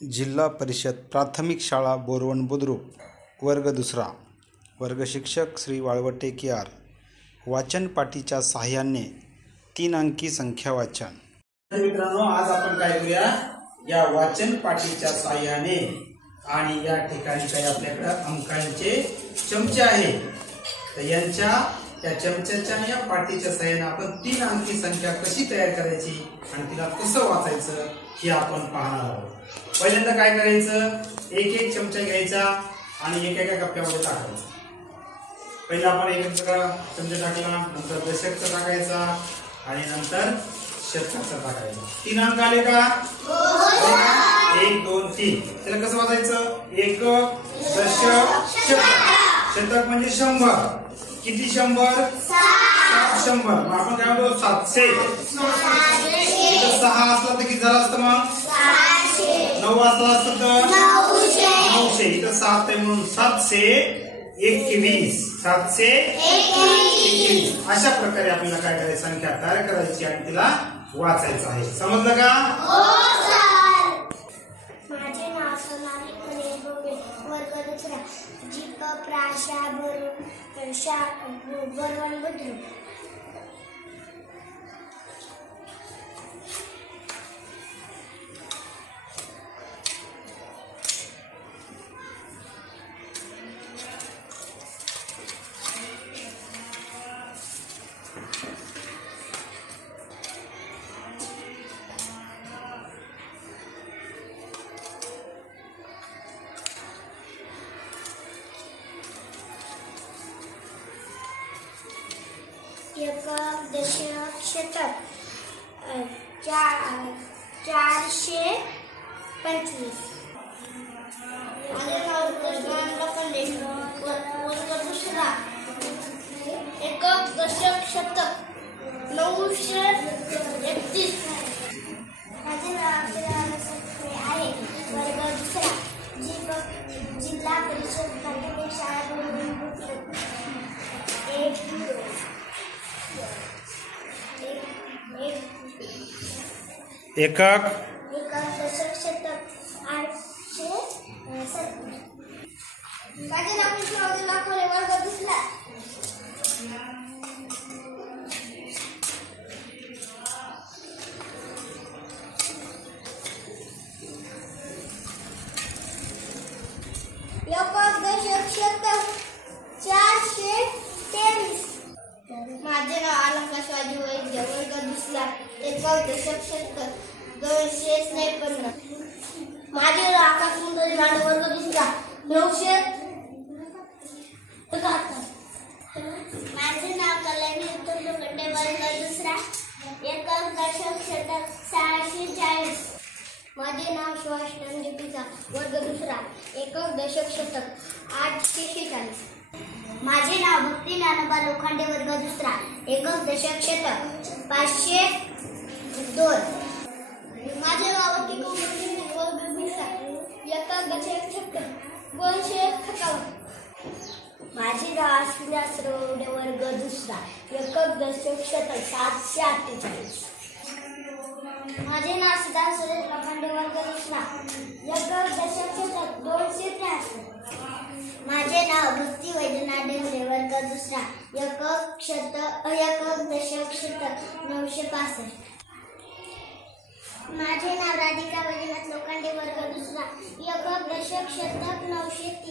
जिल्हा परिषद प्राथमिक शाळा बोरवण बुद्रुक वर्ग दुसरा वर्ग शिक्षक श्री वाळवटे KR वाचन पाटीच्या सहाय्याने 3 अंकी संख्या वाचन। मित्रांनो, आज आपण काय करूया, या वाचन पाटीच्या सहाय्याने आणि या ठिकाणी काही आपल्याकडे अंकांचे चमचे आहेत, तर यांच्या त्या चमच्याच्या या पाटीच्या सहाय्याने आपण 3 अंकी संख्या कशी तयार करायची आणि तिला कसं वाचायचं हे आपण पाहणार आहोत। पहिल्यांदा काय करायचं, एक चमचा घ्यायचा आणि एका कप्प्यामध्ये टाकायचा। पहिला आपण एक चमचा टाकला, नंतर दशकचा टाकायचा आणि नंतर शतकाचा टाकायचा। 3 अंक आले का? 1 2 3। त्याला कसं वाचायचं, एक दशक शतक। शतक म्हणजे 100। किती 100? 700। मग आपण काय म्हणतो 700। इथं 6 असला तर किती झालं असतं, मग 9 असला असतं तर 900। इथं 7 आहे म्हणून 721। 721। अशा प्रकारे आपल्याला काय करायचं, संख्या तयार करायची आणि तिला वाचायचं आहे। समजलं का? हो सर। माझे नाव सोनाली कनेबोगे, वर्ग दुसरा, जीप प्राशा बोरवण बुद्रुक। एक दशक शतक 425। माझे नाव कृष्णानंद लोखंडे, वर्ग दुसरा, एक दशक शतक 931। माझे नाव आहे, वर्ग दुसरा, जिल्हा परिषद प्राथमिक शाळा बोरवण बुद्रुक। एकक दशक शतक 870। माझे नाव कृष्णानंद लोखंडे, वर्ग दुसरा, एक दशक शतक 423। माझे नाव अलंका शिवाजी वैद्य, वर्ग दुसरा, एक दशक शतक 253। माझे नाव आकाश सुंदरी भांडे, वर्ग दुसरा, 971। माझे नाव कल्याणी लोखंडे, वर्ग दुसरा, एक दशक शतक 640। माझे नाव सुभाष पिता, वर्ग दुसरा, एक दशक शतक 846। माझे नाव भक्ती ज्ञानोबा लोखंडे, वर्ग दुसरा, एक दशक शतक 502। माझे नाव वर्ग दुसरा, एक दशक शतक 251। माझे नाव अस्मिता सरवडे, वर्ग दुसरा, एक दशक शतक 748। माझे नाव सिद्धार्थ सुरेश लोखंडे, वर्ग दुसरा, एक दशक शतक 263। माझे नाव भक्ती वैद्यनाथ डेंगरे, वर्ग दुसरा, एक दशक शतक 965। माझे नाव राधिका वैद्यनाथ लोखंडे, वर्ग दुसरा, एक दशक शतक 930।